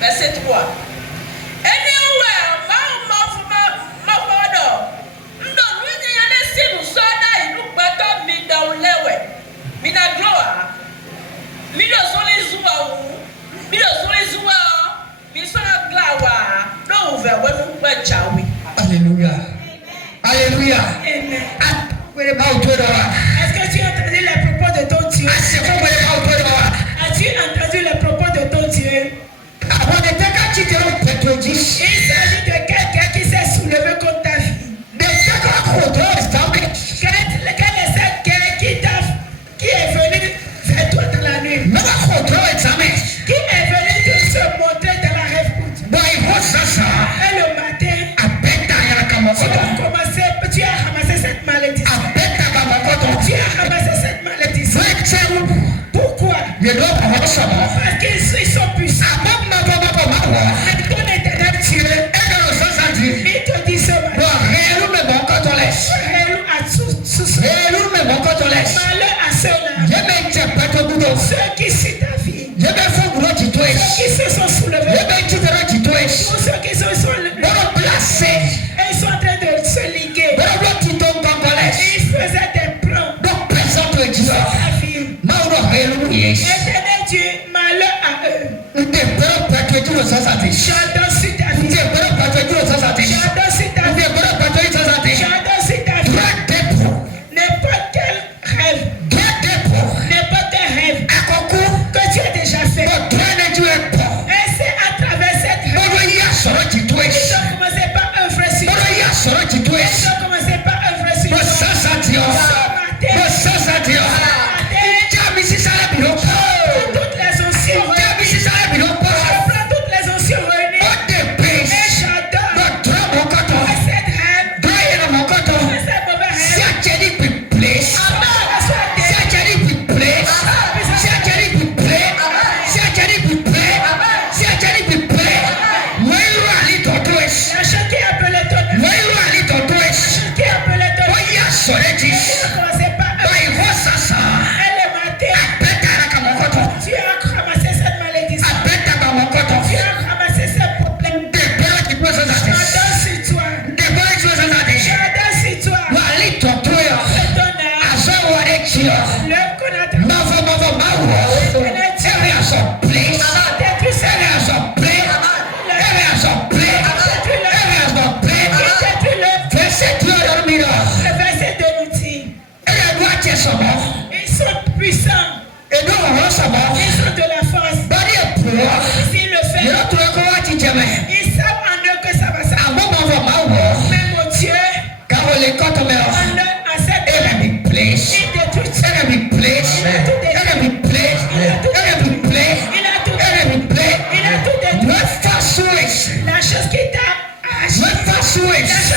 Verset 3. Anywhere, Alléluia. Alléluia. Amen. Est-ce que tu as entendu les propos de ton Dieu? As-tu entendu les propos de ton Dieu? Il s'agit de quelqu'un qui s'est soulevé contre ta vie. Quel est cette guerre qui est venue vers toi dans la nuit? Qui est venu te se montrer dans la rêve pour toi? Et le matin, tu as ramassé cette malédiction. Tu as ramassé cette malédiction. Pourquoi? Parce qu'ils sont puissants. Et ton éternel Dieu, il te dit ce matin, malheur à ceux-là, ceux qui suivent ta vie, ceux qui se sont soulevés, tous ceux qui se sont levés, ils sont en train de se liguer. Ils faisaient des plans sur ta vie. Éternel Dieu, malheur à eux. J'adore sur ta vie. J'adore sur ta vie. J'adore sur ta vie. J'adore sur ta vie. N'importe quel rêve, n'importe quel rêve que tu as déjà fait, et c'est à travers cette rêve, ils ont commencé par œuvrer sur toi. Ils ont commencé par œuvrer sur toi. Toutes les oncions réunies. Je prends toutes les oncions réunies. Et j'adore cette rêve. Cette mauvaise la chose qui appelait ton nom. Qui appelait ton nom. Ils ont commencé par œuvrer. Et le matin, tu as ramassé cette malédiction. Tu as ramassé ce problème. J'adore sur toi. J'adore sur toi. Et ton âme. Le connaître. Le verset de nous dit, ils sont puissants. Ils ont de la force. S'ils le font, ils savent en eux que ça va s'arrêter. Mais mon Dieu, en eux, à cette heure, il détruit tout. Il a tout détruit. La chose qui t'a agi, la chose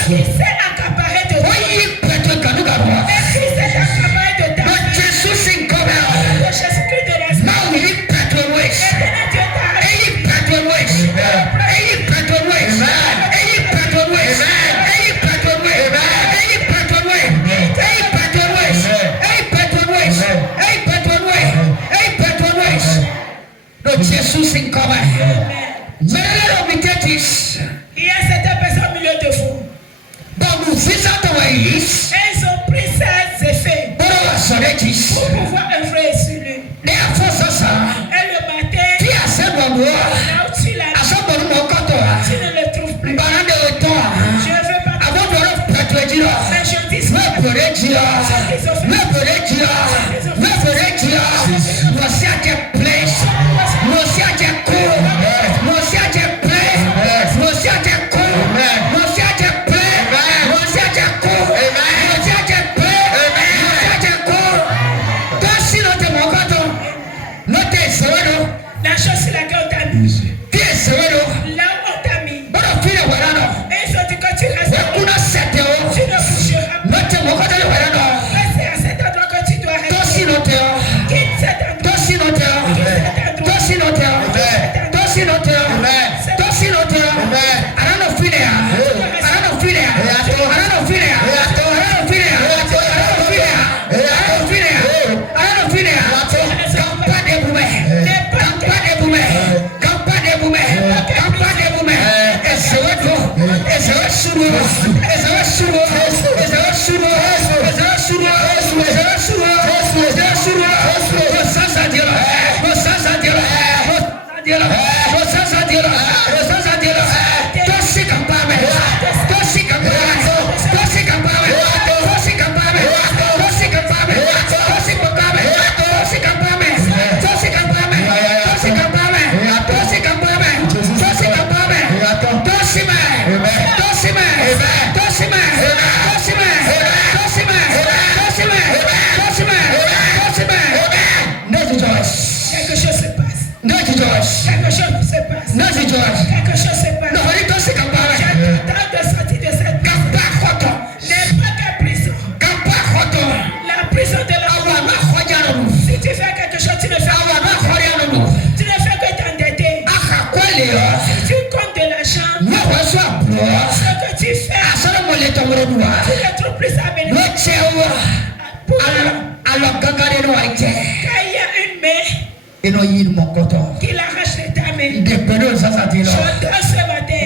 qui s'est accaparée de toi, et qui s'est accaparée de ta vie, de Jésus-Christ de Nazareth. Éternel Dieu t'a agi. Jesus in cover. Il y a certaines personnes au milieu de vous. Et ils ont pris ces effets pour pouvoir œuvrer sur lui. Et le matin, là où tu l'as, tu ne le trouves plus. Je ne veux pas te dire, mais je dis la chose sur laquelle on t'a mis. Là où on t'a mis. Et ils ont dit que tu restes, tu ne bougeras pas. Et c'est à cet endroit que tu dois rester. Quitte cet endroit. Quelque chose se passe. J'attends de sortir de cette prison. N'est pas que prison. La prison de la si tu fais quelque chose, tu ne fais que t'endetter. Si tu comptes de l'argent, ce que tu fais, tu ne trouves plus à bénéficier. Quand il y a une main qui l'arrache de ta main, je dois ce matin.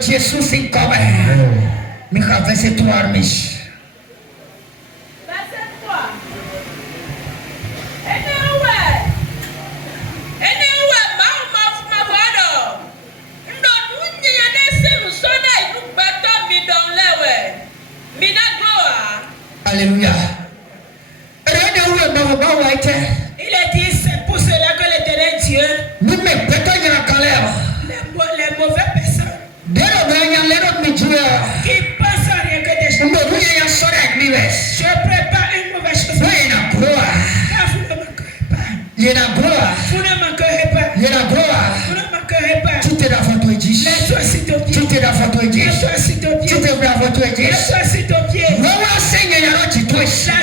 Jesus in cover. Micha verset 3 armish. Verset 3. Anywhere, ma vodo. Ndo nunye ya nese musona ibubato mi don lewe. Mina gloa. Alléluia. Il est dit, c'est pour cela que l'Éternel Dieu, les mauvais personnes qui pensent à rien que des choses, je prépare une mauvaise chose. Car vous ne manquerez pas. Vous ne manquerez pas. Vous ne manquerez pas. Mets-toi sur ton pied. Mets-toi sur ton pied. Mets-toi sur ton pied. La